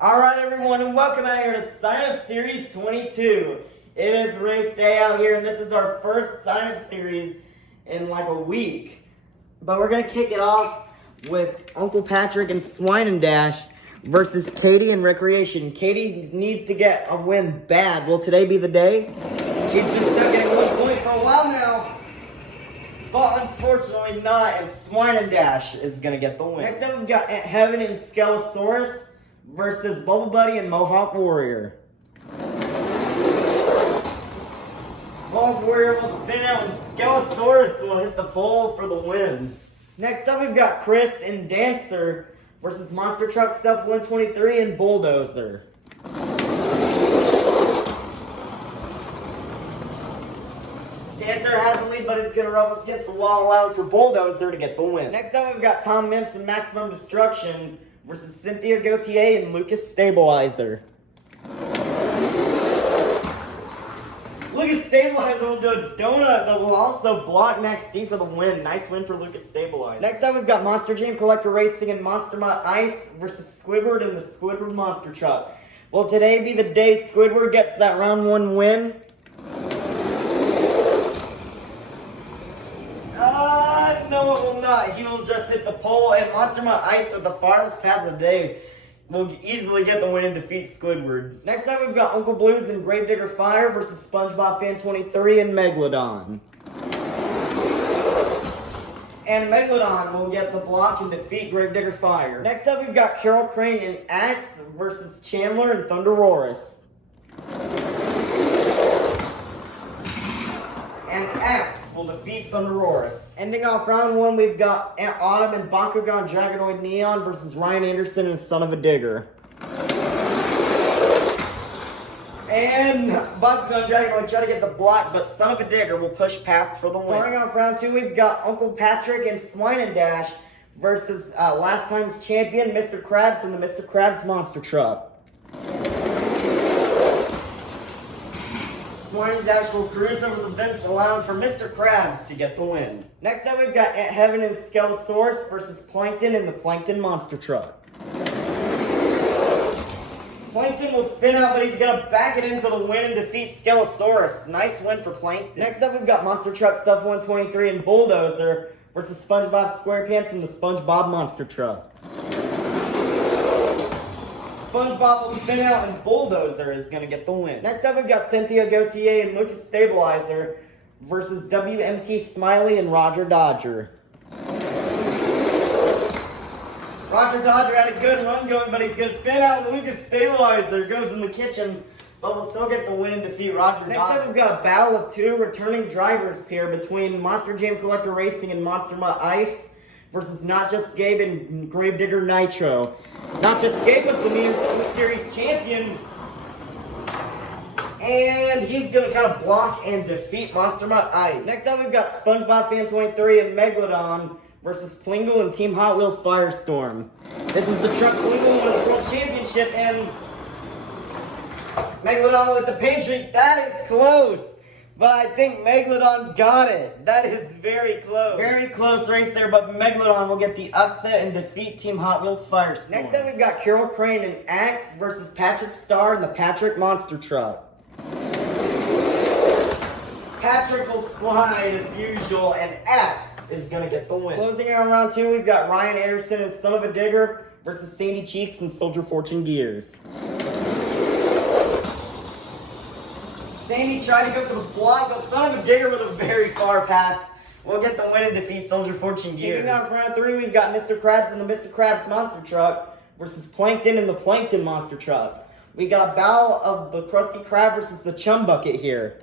Alright everyone, and welcome out here to Sign-Up Series 22. It is race day out here, and this is our first sign-up series in like a week. But we're going to kick it off with Uncle Patrick and Swine and Dash versus Katie and Recreation. Katie needs to get a win bad. Will today be the day? She's been stuck at 1 point for a while now. But unfortunately not, and Swine and Dash is going to get the win. Next up we've got Aunt Heaven and Skelosaurus versus Bubble Buddy and Mohawk Warrior. Mohawk Warrior will spin out and Skelosaurus will hit the pole for the win. Next up we've got Chris and Dancer versus Monster Truck Stuff 123 and Bulldozer. Dancer has the lead, but it's going to rub up against the wall, allowing for Bulldozer to get the win. Next up we've got Tom Mintz and Maximum Destruction versus Cynthia Gautier and Lucas Stabilizer. Lucas Stabilizer will do a donut, but will also block Max D for the win. Nice win for Lucas Stabilizer. Next up, we've got Monster Jam Collector Racing and Monster Mutt Ice versus Squidward and the Squidward Monster Truck. Will today be the day Squidward gets that round 1 win? No, it will not. He will just hit the pole, and Monster Mutt Ice with the farthest pass of the day will easily get the win and defeat Squidward. Next up, we've got Uncle Blues and Gravedigger Fire versus SpongeBob Fan 23 and Megalodon. And Megalodon will get the block and defeat Gravedigger Fire. Next up, we've got Carol Crane and Axe versus Chandler and Thunderosaurus. And Axe will defeat Thunderosaurus. Ending off round 1, we've got Aunt Autumn and Bakugan Dragonoid Neon versus Ryan Anderson and Son of a Digger. And Bakugan Dragonoid try to get the block, but Son of a Digger will push past for the win. Starting off round 2, we've got Uncle Patrick and Swine and Dash versus last time's champion, Mr. Krabs and the Mr. Krabs Monster Truck. Swine and Dash will cruise over the vents, allowing for Mr. Krabs to get the win. Next up, we've got Aunt Heaven and Skelosaurus versus Plankton and the Plankton Monster Truck. Plankton will spin out, but he's going to back it into the win and defeat Skelosaurus. Nice win for Plankton. Next up, we've got Monster Truck Stuff 123 and Bulldozer versus SpongeBob SquarePants and the SpongeBob Monster Truck. SpongeBob will spin out and Bulldozer is going to get the win. Next up, we've got Cynthia Gautier and Lucas Stabilizer versus WMT Smiley and Roger Dodger. Roger Dodger had a good run going, but he's going to spin out and Lucas Stabilizer goes in the kitchen, but will still get the win and defeat Roger Dodger. Next up, we've got a battle of 2 returning drivers here between Monster Jam Collector Racing and Monster Mutt Ice versus Not Just Gabe and Gravedigger Nitro. Not Just Gabe was the new series champion, and he's going to kind of block and defeat Monster Mutt Ice. Next up, we've got SpongeBob Fan 23 and Megalodon versus Plingle and Team Hot Wheels Firestorm. This is the truck Plingle won the World Championship, and Megalodon with the paint streak. That is close. But I think Megalodon got it. That is very close. Very close race there, but Megalodon will get the upset and defeat Team Hot Wheels Firestorm. Next up, we've got Carol Crane and Axe versus Patrick Star and the Patrick Monster Truck. Patrick will slide as usual, and Axe is going to get the win. Closing out round 2, we've got Ryan Anderson and Son of a Digger versus Sandy Cheeks and Soldier Fortune Gears. Sandy tried to go for the block, but Son of a Digger with a very far pass will get the win and defeat Soldier Fortune Gears. Kicking off round 3, we've got Mr. Krabs and the Mr. Krabs Monster Truck versus Plankton and the Plankton Monster Truck. We got a battle of the Krusty Krab versus the Chum Bucket here.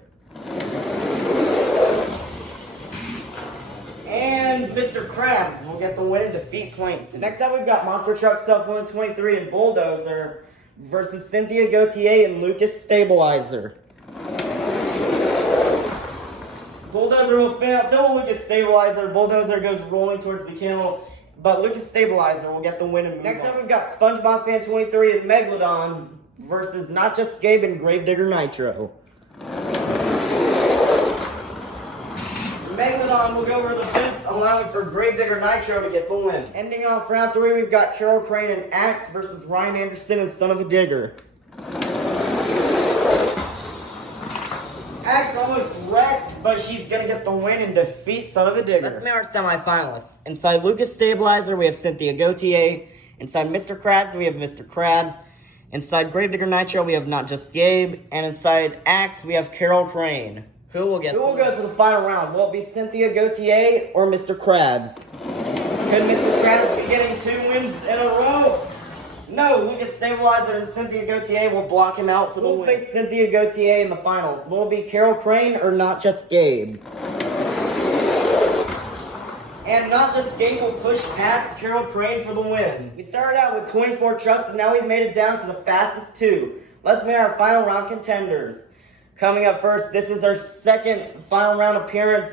And Mr. Krabs will get the win and defeat Plankton. Next up, we've got Monster Truck Stuff 123 and Bulldozer versus Cynthia Gautier and Lucas Stabilizer. Bulldozer will spin out, so will Lucas Stabilizer. Bulldozer goes rolling towards the kennel, but Lucas Stabilizer will get the win and move Next up, we've got SpongeBob Fan 23 and Megalodon versus Not Just Gabe and Gravedigger Nitro. Megalodon will go over the fence, allowing for Gravedigger Nitro to get the win. Ending off round 3, we've got Carol Crane and Axe versus Ryan Anderson and Son of a Digger. Axe almost wrecked, but she's gonna get the win and defeat Son of a Digger. Let's meet our semifinalists. Inside Lucas Stabilizer, we have Cynthia Gautier. Inside Mr. Krabs, we have Mr. Krabs. Inside Gravedigger Nitro, we have Not Just Gabe. And inside Axe, we have Carol Crane. Who will go to the final round? Will it be Cynthia Gautier or Mr. Krabs? Could Mr. Krabs be getting 2 wins in a row? No, Lucas Stabilizer and Cynthia Gautier will block him out for the win. We'll face Cynthia Gautier in the finals. Will it be Carol Crane or Not Just Gabe? And Not Just Gabe will push past Carol Crane for the win. We started out with 24 trucks, and now we've made it down to the fastest 2. Let's meet our final round contenders. Coming up first, this is our second final round appearance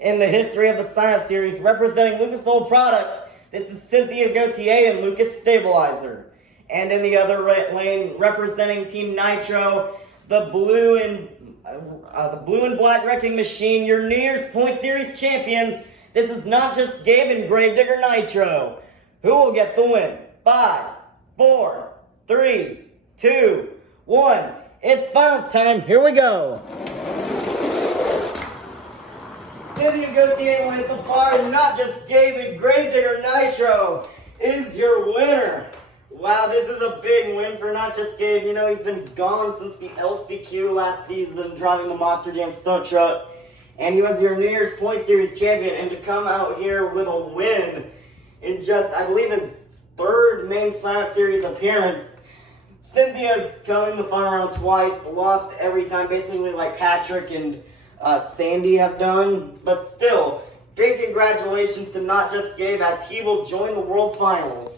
in the history of the Sign Up Series. Representing Lucas Oil Products, this is Cynthia Gautier and Lucas Stabilizer. And in the other lane, representing Team Nitro, the blue and black wrecking machine, your New Year's Point Series champion. This is Not Just Gabe and Gravedigger Nitro. Who will get the win? 5, 4, 3, 2, 1. It's finals time. Here we go. Cynthia Gautier will hit the bar, and Not Just Gabe and Gravedigger Nitro is your winner. Wow, this is a big win for Not Just Gabe. You know, he's been gone since the LCQ last season, driving the Monster Jam stunt truck. And he was your New Year's Point Series champion. And to come out here with a win in just, I believe, his 3rd main Sign Up Series appearance. Cynthia's come in the final round twice, lost every time, basically like Patrick and Sandy have done. But still, big congratulations to Not Just Gabe as he will join the World Finals.